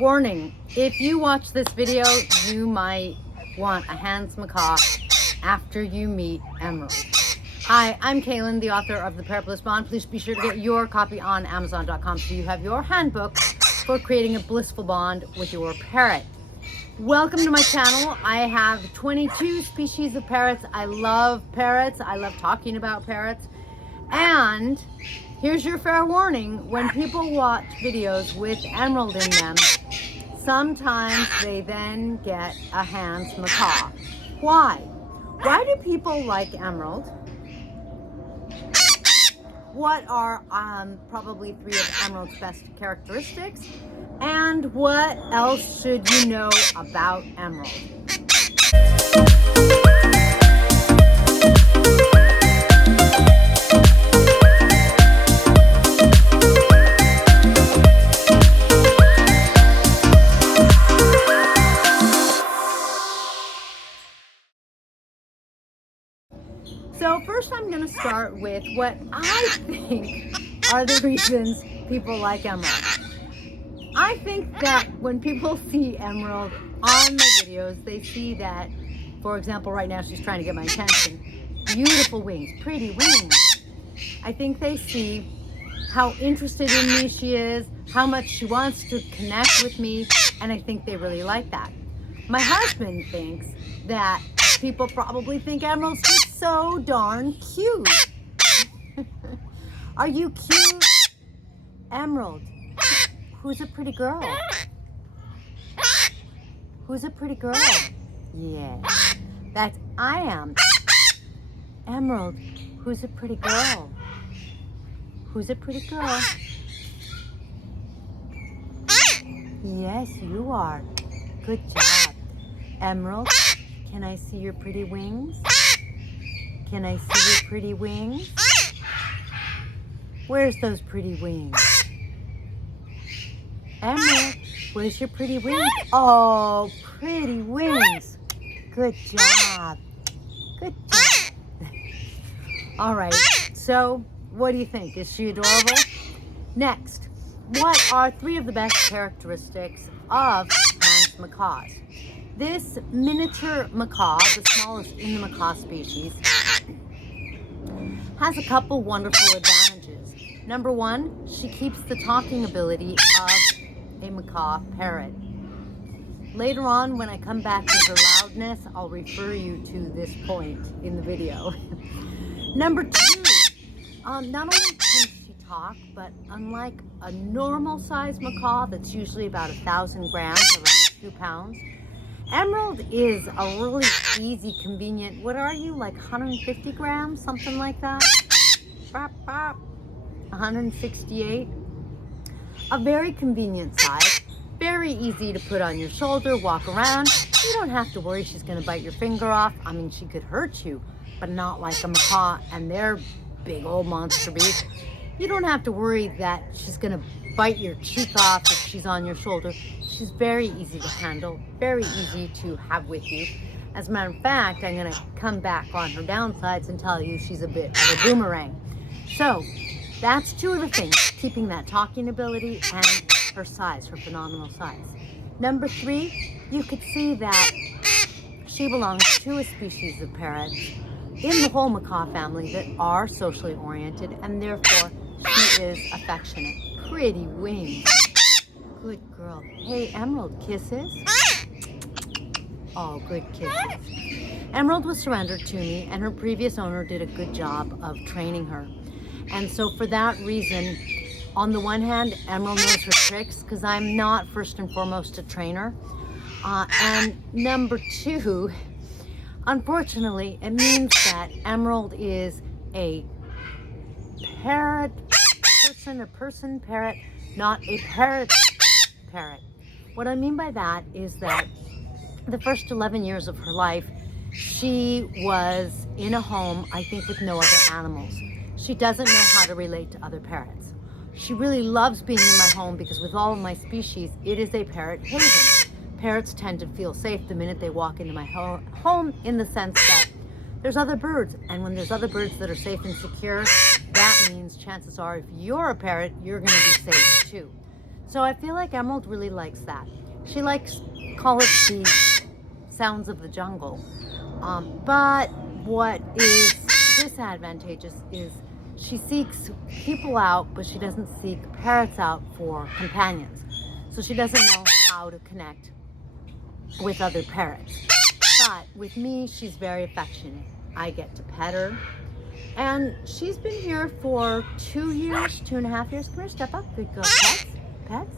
Warning, if you watch this video, you might want a Hann's Macaw after you meet Emerald. Hi, I'm Kaylin, the author of the Parrot Bliss Bond. Please be sure to get your copy on Amazon.com so you have your handbook for creating a blissful bond with your parrot. Welcome to my channel. I have 22 species of parrots. I love parrots. I love talking about parrots. And here's your fair warning. When people watch videos with Emerald in them, sometimes they then get a Hann's Macaw. Why? Why do people like Emerald? What are probably 3 of Emerald's best characteristics? And what else should you know about Emerald? So first I'm going to start with what I think are the reasons people like Emerald. I think that when people see Emerald on the videos, they see that, for example, right now she's trying to get my attention. Beautiful wings, pretty wings. I think they see how interested in me she is, how much she wants to connect with me, and I think they really like that. My husband thinks that people probably think Emerald's just so darn cute. Are you cute, Emerald? Who's a pretty girl? Who's a pretty girl? Yeah, that's I am. Emerald, who's a pretty girl? Who's a pretty girl? Yes, you are. Good job. Emerald, can I see your pretty wings? Can I see your pretty wings? Where's those pretty wings? Emerald, where's your pretty wings? Oh, pretty wings. Good job. Good job. All right, so what do you think? Is she adorable? Next, what are 3 of the best characteristics of Hann's Macaws? This miniature macaw, the smallest in the macaw species, has a couple wonderful advantages. Number 1, she keeps the talking ability of a macaw parrot. Later on, when I come back to her loudness, I'll refer you to this point in the video. Number 2, not only can she talk, but unlike a normal size macaw that's usually about 1,000 grams, around 2 pounds, Emerald is a really easy, convenient, what are you, like 150 grams, something like that? 168. A very convenient size, very easy to put on your shoulder, walk around. You don't have to worry she's going to bite your finger off. I mean, she could hurt you, but not like a macaw and their big old monster beak. You don't have to worry that she's going to bite your cheek off if she's on your shoulder. She's very easy to handle, very easy to have with you. As a matter of fact, I'm going to come back on her downsides and tell you she's a bit of a boomerang. So that's 2 of the things, keeping that talking ability and her size, her phenomenal size. Number 3, you could see that she belongs to a species of parrots in the whole macaw family that are socially oriented, and therefore she is affectionate. Pretty wings. Good girl. Hey, Emerald, kisses? Oh, good kisses. Emerald was surrendered to me, and her previous owner did a good job of training her. And so for that reason, on the one hand, Emerald knows her tricks because I'm not first and foremost a trainer. And number 2, unfortunately, it means that Emerald is a parrot person, a person parrot, not a parrot parrot. What I mean by that is that the first 11 years of her life, she was in a home, I think, with no other animals. She doesn't know how to relate to other parrots. She really loves being in my home because with all of my species, it is a parrot haven. Parrots tend to feel safe the minute they walk into my home in the sense that there's other birds. And when there's other birds that are safe and secure, that means chances are if you're a parrot, you're going to be safe too. So I feel like Emerald really likes that. She likes, call it the sounds of the jungle. But what is disadvantageous is she seeks people out, but she doesn't seek parrots out for companions. So she doesn't know how to connect with other parrots. But with me, she's very affectionate. I get to pet her. And she's been here for 2 years, 2.5 years. Come here, step up. Good girl. Pets.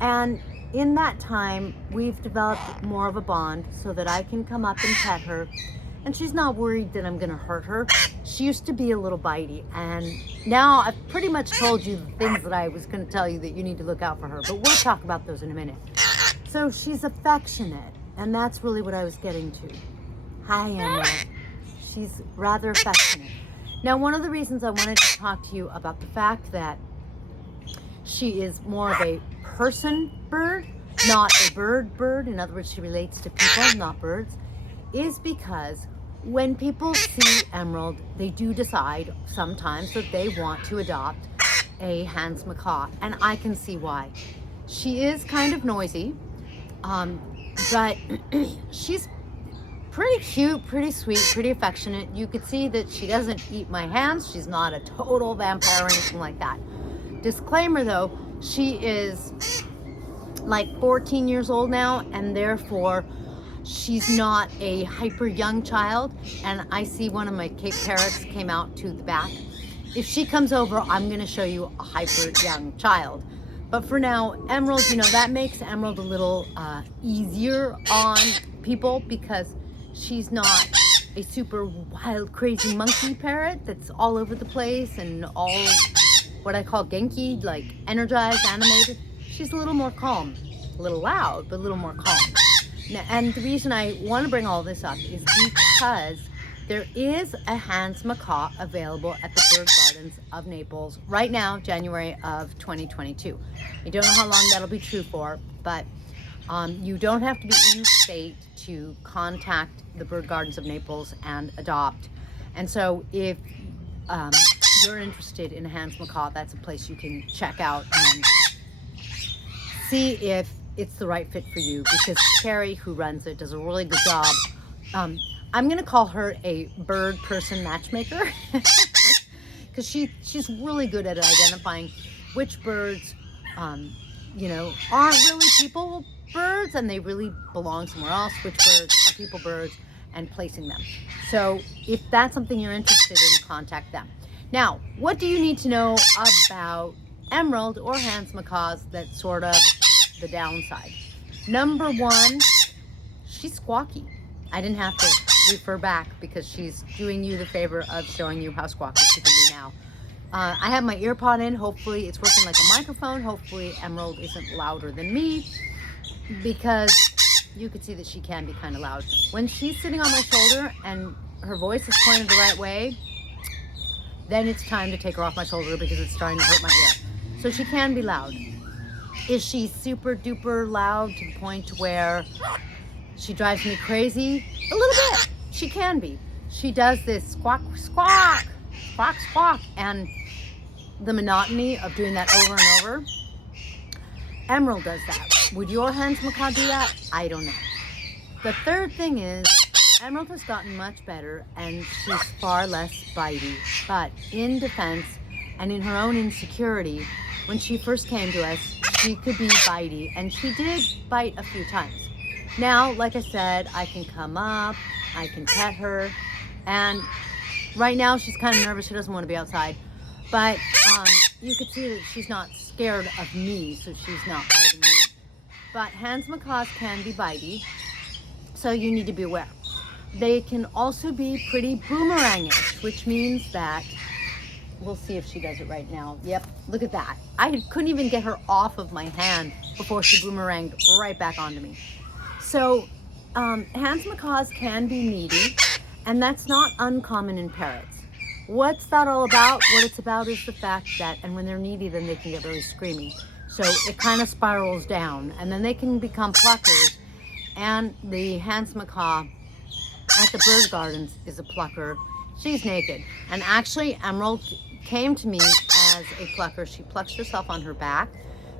And in that time, we've developed more of a bond so that I can come up and pet her. And she's not worried that I'm going to hurt her. She used to be a little bitey. And now I've pretty much told you the things that I was going to tell you that you need to look out for her. But we'll talk about those in a minute. So she's affectionate. And that's really what I was getting to. Hi, Emma. She's rather affectionate. Now, one of the reasons I wanted to talk to you about the fact that she is more of a person bird, not a bird. In other words, she relates to people, not birds, is because when people see Emerald, they do decide sometimes that they want to adopt a Hahn Macaw, and I can see why. She is kind of noisy, but she's pretty cute, pretty sweet, pretty affectionate. You could see that she doesn't eat my hands. She's not a total vampire or anything like that. Disclaimer though, she is like 14 years old now, and therefore she's not a hyper young child. And I see one of my Cape Parrots came out to the back. If she comes over, I'm going to show you a hyper young child. But for now, Emerald, you know, that makes Emerald a little easier on people because she's not a super wild, crazy monkey parrot that's all over the place and all what I call Genki, like energized, animated. She's a little more calm, a little loud, but a little more calm. Now, and the reason I want to bring all this up is because there is a Hahn Macaw available at the Bird Gardens of Naples right now, January of 2022. I don't know how long that'll be true for, but you don't have to be in the state to contact the Bird Gardens of Naples and adopt. And so if you're interested in a Hahn Macaw, that's a place you can check out and see if it's the right fit for you, because Carrie, who runs it, does a really good job. I'm going to call her a bird person matchmaker because she's really good at identifying which birds, you know, aren't really people birds and they really belong somewhere else, which birds are people birds, and placing them. So if that's something you're interested in, contact them. Now, what do you need to know about Emerald or Hahn Macaws that's sort of the downside? Number one, she's squawky. I didn't have to refer back because she's doing you the favor of showing you how squawky she can be now. I have my ear pod in. Hopefully it's working like a microphone. Hopefully Emerald isn't louder than me, because you could see that she can be kind of loud. When she's sitting on my shoulder and her voice is pointed the right way, then it's time to take her off my shoulder because it's starting to hurt my ear. So she can be loud. Is she super duper loud to the point where she drives me crazy? A little bit. She can be. She does this squawk, squawk, squawk, squawk, and the monotony of doing that over and over. Emerald does that. Would your Hahn Macaw do that? I don't know. The third thing is, Emerald has gotten much better and she's far less bitey. But in defense and in her own insecurity, when she first came to us, she could be bitey, and she did bite a few times. Now, like I said, I can come up, I can pet her, and right now she's kind of nervous. She doesn't want to be outside. But you could see that she's not scared of me, so she's not biting me. But Hahn Macaws can be bitey, so you need to be aware. They can also be pretty boomerangish, which means that, we'll see if she does it right now. Yep, look at that. I couldn't even get her off of my hand before she boomeranged right back onto me. So Hahn Macaws can be needy, and that's not uncommon in parrots. What's that all about? What it's about is the fact that, and when they're needy, then they can get really screamy. So it kind of spirals down, and then they can become pluckers. And the Hahn Macaw at the Bird Gardens is a plucker. She's naked. And actually, Emerald came to me as a plucker. She plucks herself on her back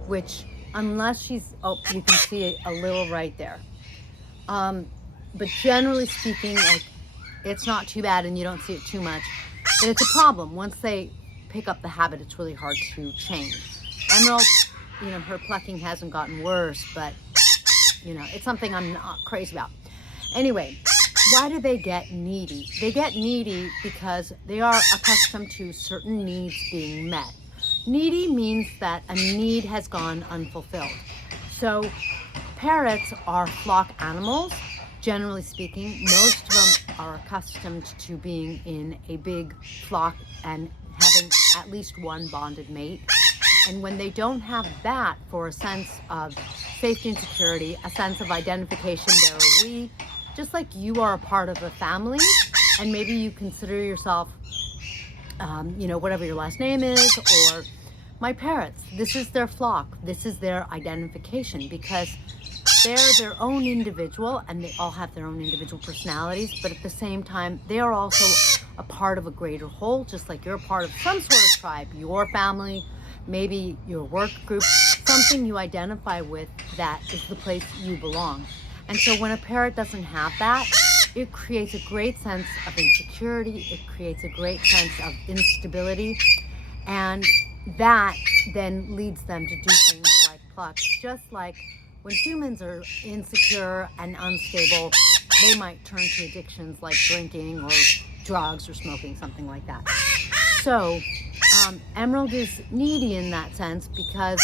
which unless she's, oh, you can see a little right there. But generally speaking, like, it's not too bad and you don't see it too much. But it's a problem. Once they pick up the habit, it's really hard to change. Emerald, you know, her plucking hasn't gotten worse, but, you know, it's something I'm not crazy about. Anyway, why do they get needy? They get needy because they are accustomed to certain needs being met. Needy means that a need has gone unfulfilled. So parrots are flock animals. Generally speaking, most of them are accustomed to being in a big flock and having at least one bonded mate. And when they don't have that, for a sense of safety and security, a sense of identification, they're a we, just like you are a part of a family, and maybe you consider yourself, you know, whatever your last name is, or my parrots, this is their flock, this is their identification, because they're their own individual and they all have their own individual personalities, but at the same time, they are also a part of a greater whole, just like you're a part of some sort of tribe, your family, maybe your work group, something you identify with that is the place you belong. And so when a parrot doesn't have that, it creates a great sense of insecurity, it creates a great sense of instability, and that then leads them to do things like pluck, just like when humans are insecure and unstable, they might turn to addictions like drinking or drugs or smoking, something like that. So Emerald is needy in that sense because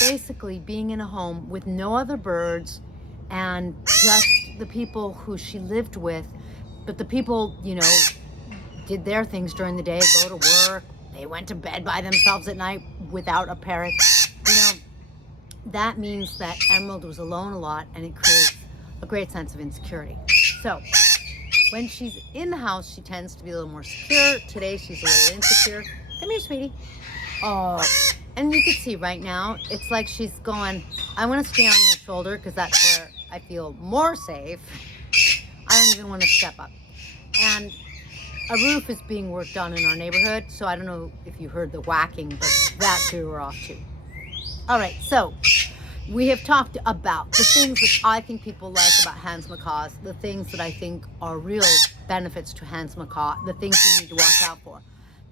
basically being in a home with no other birds and just the people who she lived with, but the people, you know, did their things during the day, go to work, they went to bed by themselves at night without a parrot, you know, that means that Emerald was alone a lot, and it creates a great sense of insecurity. So when she's in the house, she tends to be a little more secure. Today she's a little insecure. Come here, sweetie. Oh, and you can see right now, it's like she's going, I want to stay on your shoulder because that's where I feel more safe. I don't even want to step up. And a roof is being worked on in our neighborhood, so I don't know if you heard the whacking, but that threw her off too. All right, so we have talked about the things that I think people like about Hahn Macaws, the things that I think are real benefits to Hahn Macaw, the things you need to watch out for.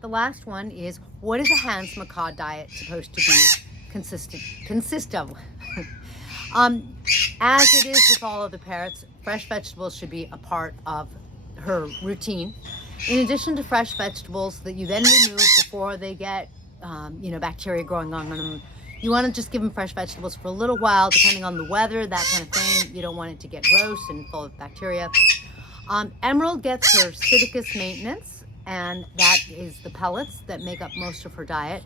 The last one is, what is a Hahn Macaw diet supposed to be consist of? As it is with all of the parrots, fresh vegetables should be a part of her routine. In addition to fresh vegetables that you then remove before they get, you know, bacteria growing on them, you want to just give them fresh vegetables for a little while, depending on the weather, that kind of thing. You don't want it to get gross and full of bacteria. Emerald gets her Psittacus maintenance, and that is the pellets that make up most of her diet.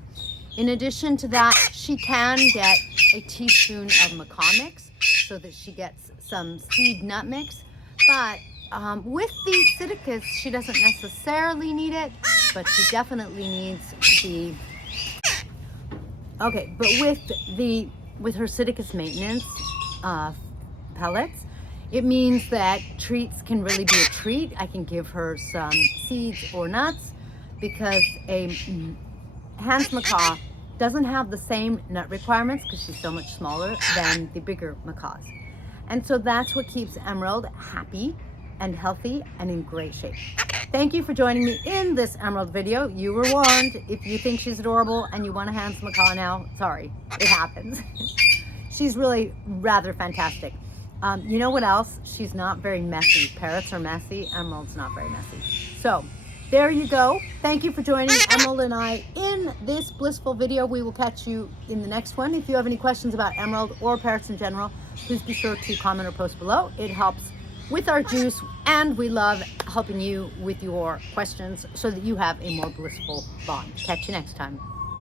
In addition to that, she can get a teaspoon of Macaw mix so that she gets some seed nut mix. But with the Psittacus, she doesn't necessarily need it, but she definitely needs the... Okay, but with her Psittacus maintenance pellets, it means that treats can really be a treat. I can give her some seeds or nuts because a Hahn Macaw doesn't have the same nut requirements because she's so much smaller than the bigger macaws. And so that's what keeps Emerald happy and healthy and in great shape. Thank you for joining me in this Emerald video. You were warned. If you think she's adorable and you want a Hahn Macaw now, sorry, it happens. She's really rather fantastic. You know what else? She's not very messy. Parrots are messy. Emerald's not very messy. So there you go. Thank you for joining Emerald and I in this blissful video. We will catch you in the next one. If you have any questions about Emerald or parrots in general, please be sure to comment or post below. It helps with our juice, and we love helping you with your questions so that you have a more blissful bond. Catch you next time.